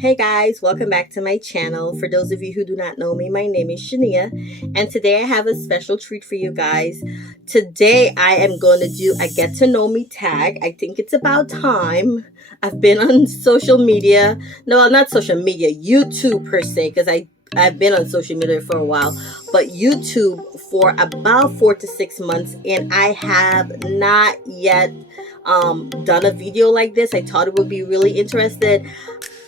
Hey guys, welcome back to my channel. For those of you who do not know me, my name is Shania, and today I have a special treat for you guys. Today I am going to do a get to know me tag. I think it's about time. I've been on social media, no, not social media, YouTube per se, because I've been on social media for a while, but YouTube for about 4 to 6 months, and I have not yet done a video like this. I thought it would be really interesting.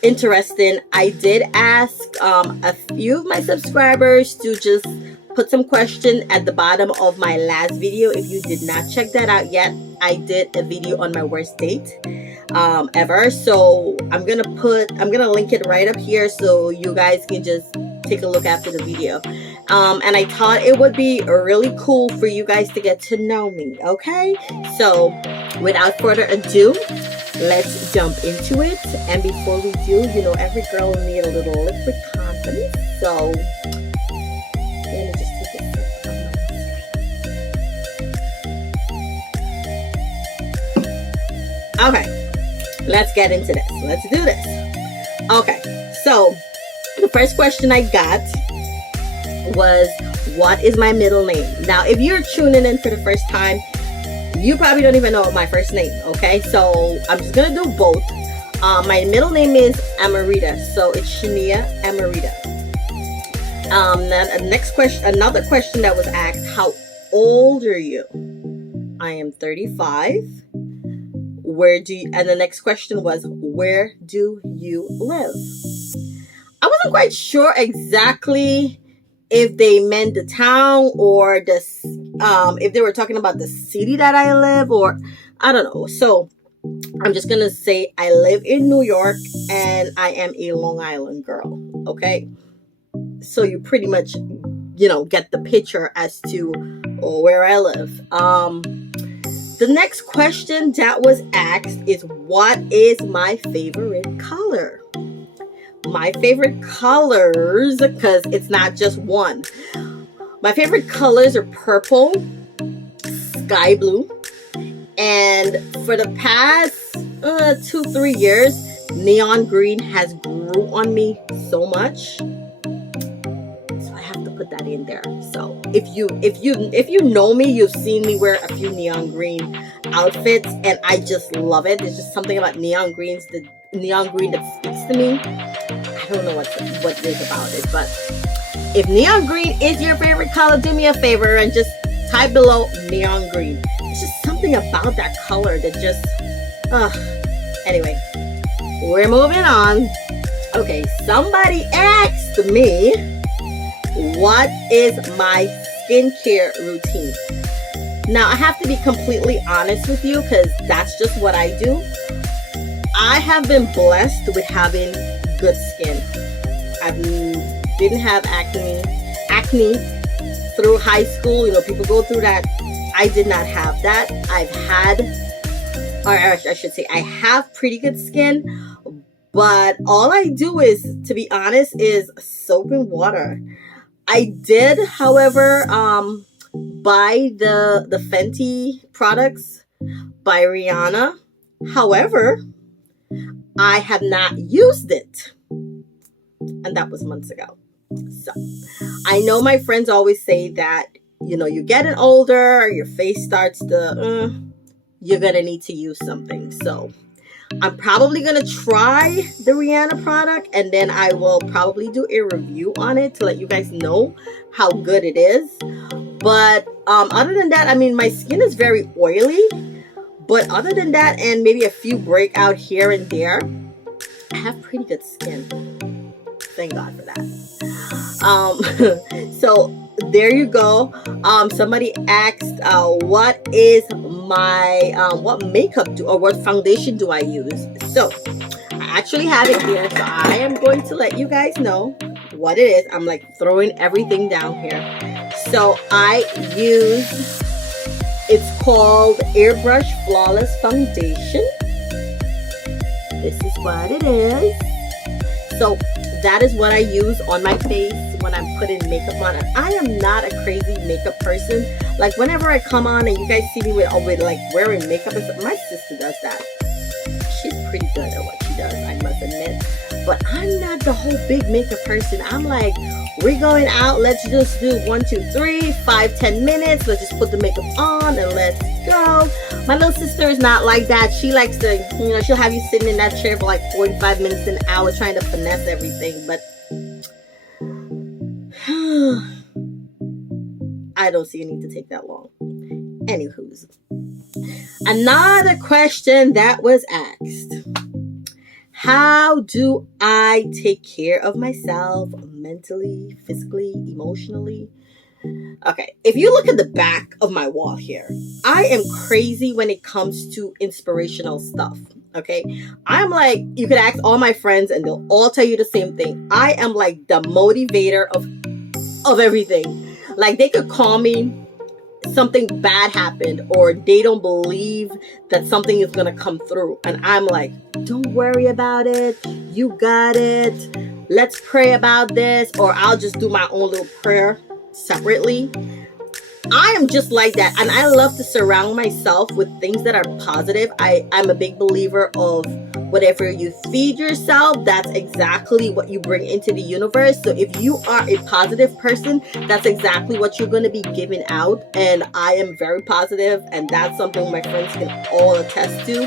I did ask a few of my subscribers to just put some question at the bottom of my last video. If you did not check that out yet, I did a video on my worst date ever. So I'm gonna link it right up here so you guys can just take a look after the video. And I thought it would be really cool for you guys to get to know me. Okay, so without further ado, let's jump into it. And before we do, you know, every girl needs a little liquid confidence. So let me just take a sip. Okay, let's get into this. Let's do this. Okay, so the first question I got was, what is my middle name? Now, if you're tuning in for the first time, you probably don't even know my first name, okay? So I'm just gonna do both. My middle name is Amarita, so it's Shania Amarita. Then another question that was asked: how old are you? I am 35. And the next question was, where do you live? I wasn't quite sure exactly if they meant the town or if they were talking about the city that I live, or I don't know. So I'm just gonna say I live in New York and I am a Long Island girl. Okay, so you pretty much, you know, get the picture as to where I live. The next question that was asked is, what is my favorite color? My favorite colors, because it's not just one. My favorite colors are purple, sky blue, and for the past 2-3 years, neon green has grew on me so much. So I have to put that in there. So if you know me, you've seen me wear a few neon green outfits, and I just love it. There's just something about neon green that speaks to me. I don't know what it is about it, but if neon green is your favorite color, do me a favor and just type below neon green. It's just something about that color that just anyway, we're moving on. Okay, somebody asked me, what is my skincare routine? Now, I have to be completely honest with you, because that's just what I do. I have been blessed with having good skin. I didn't have acne through high school. You know, people go through that. I did not have that. I have pretty good skin, but all I do is, to be honest, is soap and water. I did, however, buy the Fenty products by Rihanna. However, I have not used it, and that was months ago. So I know my friends always say that, you know, you're getting older, your face starts to you're gonna need to use something. So I'm probably gonna try the Rihanna product, and then I will probably do a review on it to let you guys know how good it is. But other than that, I mean, my skin is very oily. But other than that, and maybe a few breakout here and there, I have pretty good skin. Thank God for that. So there you go. Somebody asked, what is my what makeup or what foundation do I use? So I actually have it here. So I am going to let you guys know what it is. I'm like throwing everything down here. So I use. It's called Airbrush Flawless Foundation. This is what it is. So that is what I use on my face when I'm putting makeup on. And I am not a crazy makeup person. Like whenever I come on and you guys see me with like wearing makeup and stuff, my sister does that. She's pretty good at what she does, I must admit. But I'm not the whole big makeup person. I'm like, we're going out, let's just do 1, 2, 3, 5, 10 minutes. Let's just put the makeup on and let's go. My little sister is not like that. She likes to, she'll have you sitting in that chair for like 45 minutes, an hour trying to finesse everything. But I don't see a need to take that long. Anywho's, another question that was asked. How do I take care of myself mentally, physically, emotionally? Okay, if you look at the back of my wall here, I am crazy when it comes to inspirational stuff. Okay, I'm like, you could ask all my friends and they'll all tell you the same thing. I am like the motivator of everything. Like, they could call me, something bad happened, or they don't believe that something is going to come through, and I'm like, don't worry about it, you got it, let's pray about this, or I'll just do my own little prayer separately. I am just like that, and I love to surround myself with things that are positive. I'm a big believer of whatever you feed yourself, that's exactly what you bring into the universe. So if you are a positive person, that's exactly what you're going to be giving out. And I am very positive, and that's something my friends can all attest to.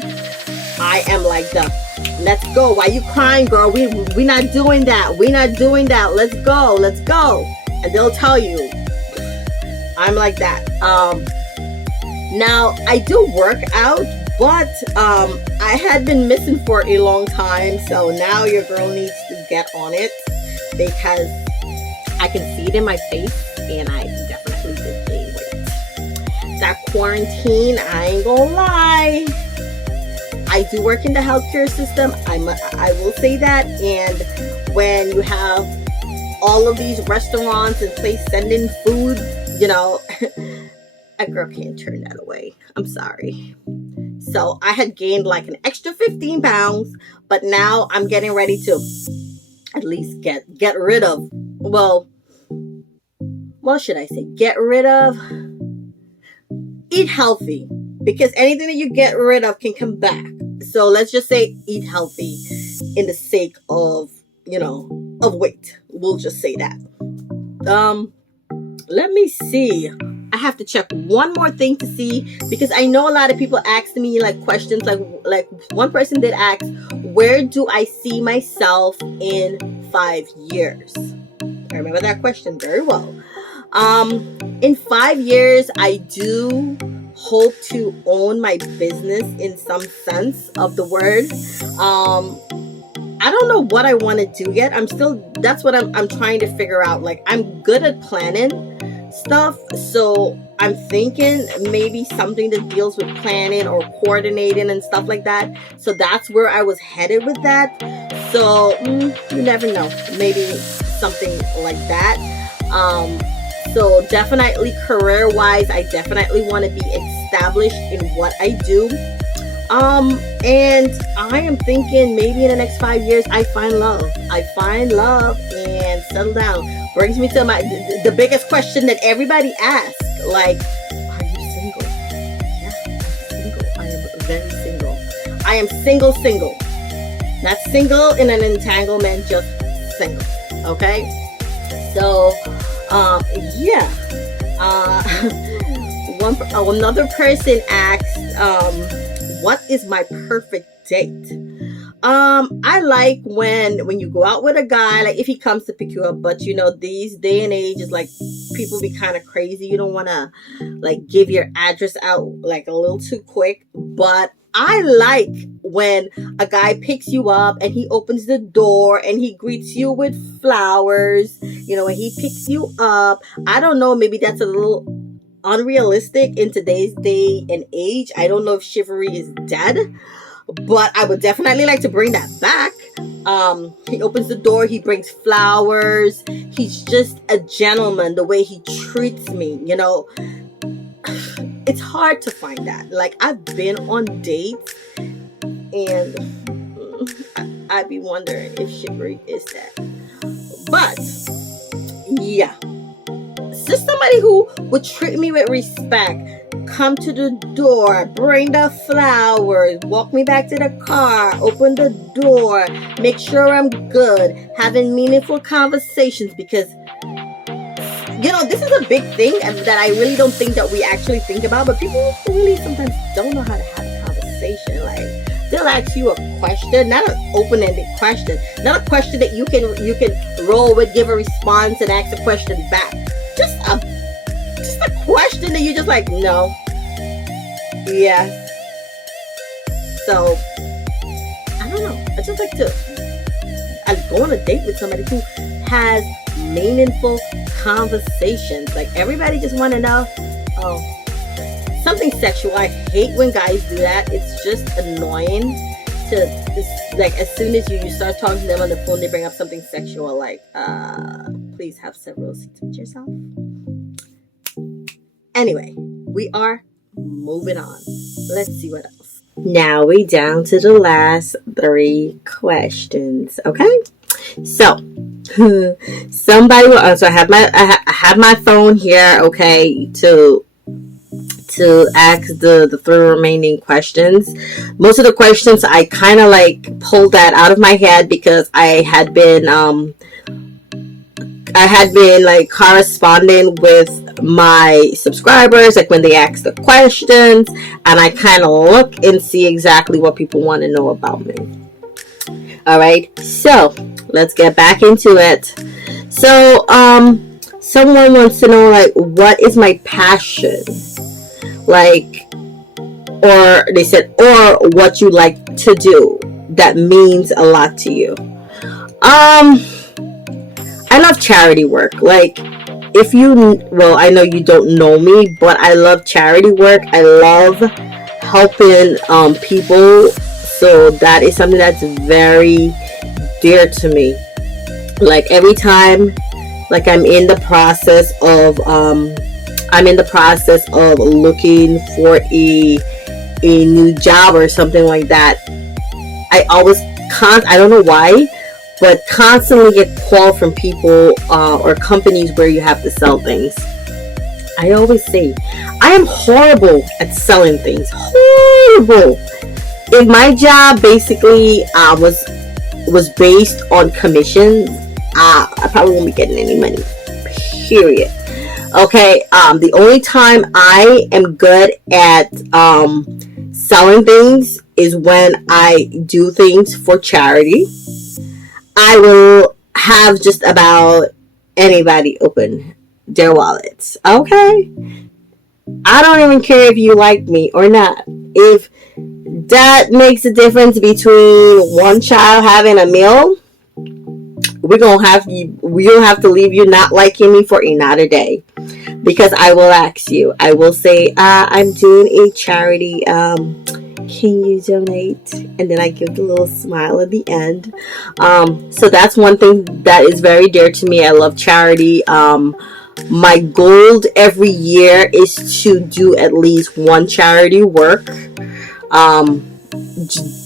I am like the, let's go. Why you crying, girl? We not doing that. We not doing that. Let's go. Let's go. And they'll tell you. I'm like that. Now, I do work out, but I had been missing for a long time. So now your girl needs to get on it, because I can see it in my face, and I definitely did gain weight. That quarantine, I ain't gonna lie, I do work in the healthcare system. I will say that. And when you have all of these restaurants and places sending food, a girl can't turn that away. I'm sorry. So I had gained like an extra 15 pounds, but now I'm getting ready to at least get rid of, well, what should I say? Get rid of, eat healthy, because anything that you get rid of can come back. So let's just say eat healthy in the sake of, of weight. We'll just say that. Let me see. I have to check one more thing to see, because I know a lot of people ask me like questions, like one person did ask, where do I see myself in 5 years? I remember that question very well. In 5 years, I do hope to own my business in some sense of the word. I don't know what I want to do yet. That's what I'm trying to figure out. Like, I'm good at planning stuff, so I'm thinking maybe something that deals with planning or coordinating and stuff like that. So that's where I was headed with that. So you never know, maybe something like that. So definitely career wise, I definitely want to be established in what I do. And I am thinking maybe in the next 5 years, I find love and settle down. Brings me to the biggest question that everybody asks, like, are you single? Yeah, I'm single. I am very single. I am single. Not single in an entanglement, just single. Okay? So, yeah. Another person asked, what is my perfect date? I like when you go out with a guy, like if he comes to pick you up, but these day and age is like people be kind of crazy. You don't want to like give your address out like a little too quick, but I like when a guy picks you up and he opens the door and he greets you with flowers, when he picks you up. I don't know, maybe that's a little unrealistic in today's day and age. I don't know if chivalry is dead, but I would definitely like to bring that back. He opens the door, he brings flowers, he's just a gentleman the way he treats me. It's hard to find that. Like, I've been on dates and I'd be wondering if chivalry is that. But yeah, just somebody who would treat me with respect, come to the door, bring the flowers, walk me back to the car, open the door, make sure I'm good, having meaningful conversations, because this is a big thing that I really don't think that we actually think about, but people really sometimes don't know how to have a conversation. Like, they'll ask you a question, not an open-ended question, not a question that you can roll with, give a response, and ask a question back. Just a question that you're just like, no, yes. So I don't know. I just like to go on a date with somebody who has meaningful conversations. Like, everybody just want to know, something sexual. I hate when guys do that. It's just annoying like, as soon as you start talking to them on the phone, they bring up something sexual. Like, please have several seats with yourself. Anyway, we are moving on. Let's see what else. Now we down to the last 3 questions. Okay, so somebody will answer. I have my phone here. Okay, to ask the 3 remaining questions. Most of the questions I kind of like pulled that out of my head, because I had been like corresponding with my subscribers, like when they ask the questions, and I kind of look and see exactly what people want to know about me. All right, so let's get back into it. So someone wants to know, like, what is my passion? Like, or they said, or what you like to do that means a lot to you. I love charity work. Like, I know you don't know me, but I love charity work. I love helping people. So that is something that's very dear to me. Like, every time, like, I'm in the process of looking for a new job or something like that, I always I don't know why, but constantly get called from people or companies where you have to sell things. I always say, I am horrible at selling things. Horrible. If my job basically was based on commission, I probably won't be getting any money. Period. Okay. The only time I am good at selling things is when I do things for charity. I will have just about anybody open their wallets. Okay? I don't even care if you like me or not. If that makes a difference between one child having a meal, we'll have to leave you not liking me for another day. Because I will ask you. I will say, I'm doing a charity. Can you donate? And then I give the little smile at the end. So that's one thing that is very dear to me. I love charity. My goal every year is to do at least one charity work.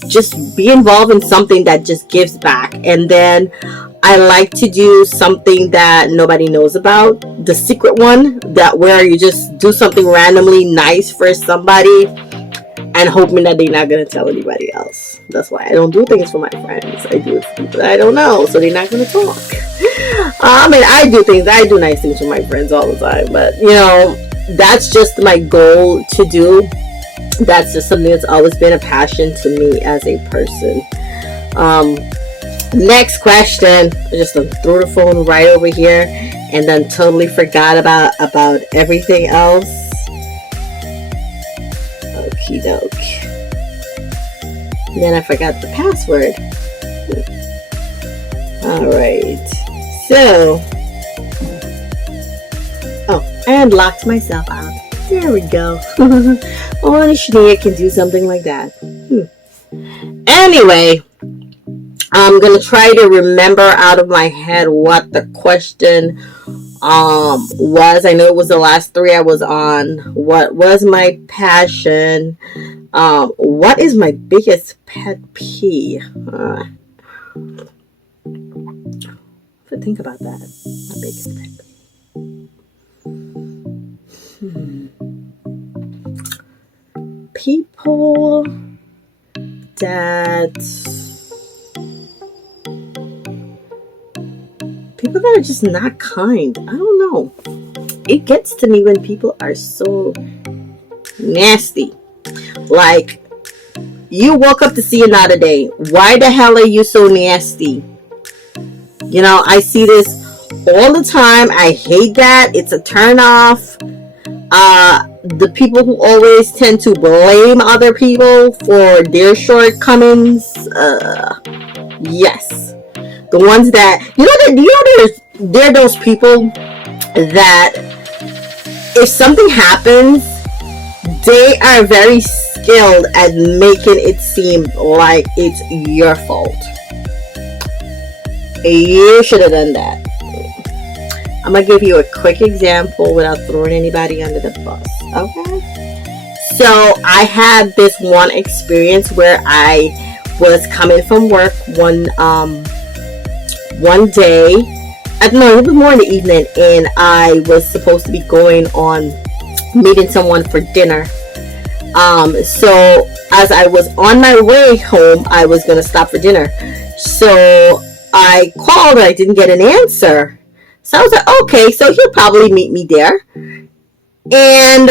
Just be involved in something that just gives back. And then I like to do something that nobody knows about. The secret one, that where you just do something randomly nice for somebody and hoping that they're not going to tell anybody else. That's why I don't do things for my friends. I do it for people that I don't know, so they're not going to talk. I do nice things for my friends all the time, but that's just my goal to do. That's just something that's always been a passion to me as a person. Next question. I just threw the phone right over here and then totally forgot about everything else. Okie doke. Then I forgot the password. Alright. So. And locked myself out. There we go. Only Shania can do something like that. Anyway. I'm going to try to remember out of my head what the question was. I know it was the last 3 I was on. What was my passion? What is my biggest pet peeve? Think about that. My biggest pet peeve. people that are just not kind. I don't know. It gets to me when people are so nasty. Like, you woke up to see another day. Why the hell are you so nasty? You know, I see this all the time. I hate that. It's a turn off. The people who always tend to blame other people for their shortcomings. Yes. The ones that, there are those people that if something happens, they are very skilled at making it seem like it's your fault. You should have done that. I'm going to give you a quick example without throwing anybody under the bus. Okay? So I had this one experience where I was coming from work one day. No, it was more in the evening, and I was supposed to be going on meeting someone for dinner. So as I was on my way home, I was going to stop for dinner. So I called and I didn't get an answer. So I was like, okay, so he'll probably meet me there. And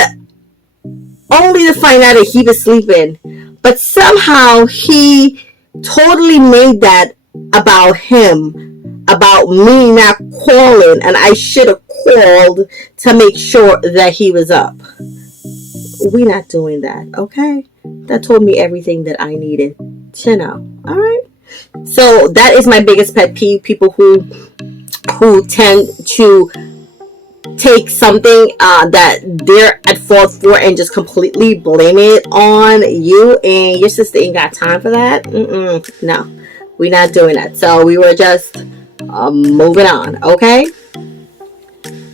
only to find out that he was sleeping. But somehow he totally made that about him, about me not calling, and I should have called to make sure that he was up. We're not doing that, okay? That told me everything that I needed to know. All right. So that is my biggest pet peeve: people who tend to take something that they're at fault for and just completely blame it on you, and your sister ain't got time for that. No, we're not doing that. So we were just moving on, okay?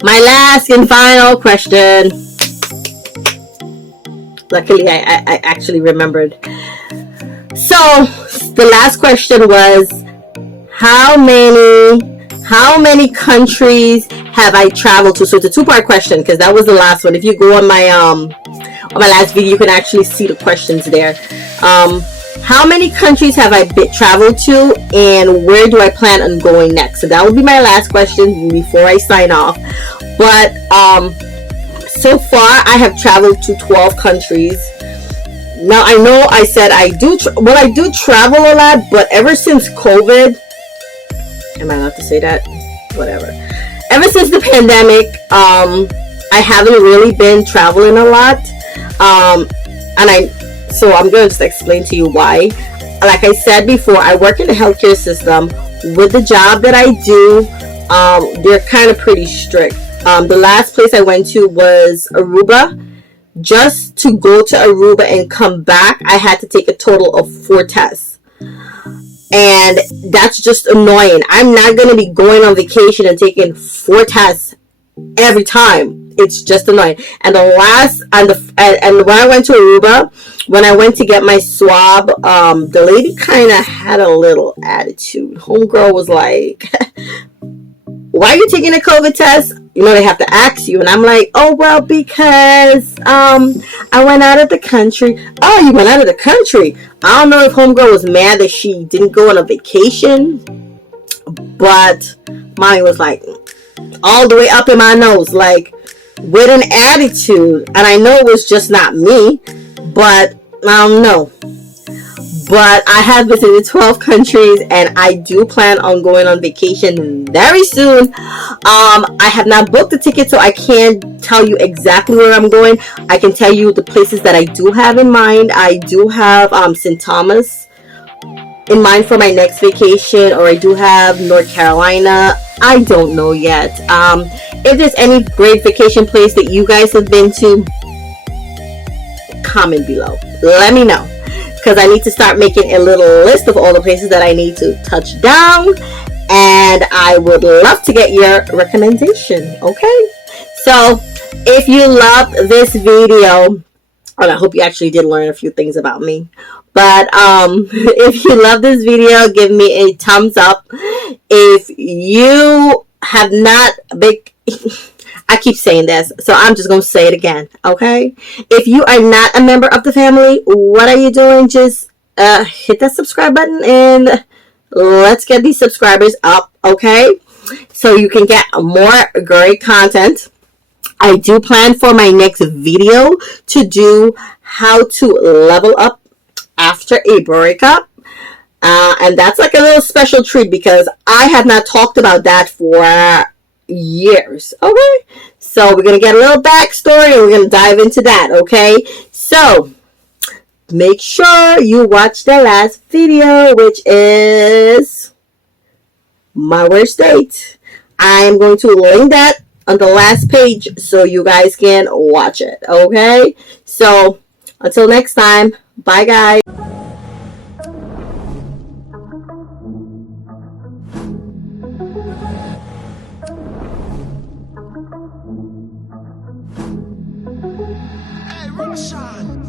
My last and final question. Luckily, I actually remembered. So the last question was, how many countries have I traveled to? So it's a two-part question because that was the last one. If you go on my last video, you can actually see the questions there. How many countries have I traveled to, and where do I plan on going next? So that would be my last question before I sign off. But so far, I have traveled to 12 countries. Now, I know I said I do travel a lot, but ever since COVID, am I allowed to say that? Whatever. Ever since the pandemic, I haven't really been traveling a lot. So I'm going to just explain to you why. Like I said before, I work in the healthcare system. With the job that I do, they're kind of pretty strict. The last place I went to was Aruba. Just to go to Aruba and come back, I had to take a total of 4 tests. And that's just annoying. I'm not going to be going on vacation and taking 4 tests every time. It's just annoying. And when I went to Aruba, when I went to get my swab, the lady kind of had a little attitude. Homegirl was like, why are you taking a COVID test? You know, they have to ask you. And I'm like, oh, well, because I went out of the country. Oh, you went out of the country. I don't know if homegirl was mad that she didn't go on a vacation. But mine was like all the way up in my nose, like with an attitude. And I know it was just not me, but I don't know. But I have visited 12 countries, and I do plan on going on vacation very soon. I have not booked the ticket, so I can't tell you exactly where I'm going. I can tell you the places that I do have in mind. I do have St. Thomas in mind for my next vacation, or I do have North Carolina. I don't know yet. If there's any great vacation place that you guys have been to, comment below. Let me know. Because I need to start making a little list of all the places that I need to touch down. And I would love to get your recommendation. Okay? So, if you loved this video, and I hope you actually did learn a few things about me. But if you love this video, give me a thumbs up. If you have not I keep saying this, so I'm just going to say it again, okay? If you are not a member of the family, what are you doing? Just hit that subscribe button and let's get these subscribers up, okay? So you can get more great content. I do plan for my next video to do how to level up after a breakup. And that's like a little special treat because I have not talked about that for years. Okay, so we're gonna get a little backstory and we're gonna dive into that. Okay, so make sure you watch the last video, which is my worst date. I'm going to link that on the last page so you guys can watch it. Okay, so until next time, bye guys. Hey, Roshan!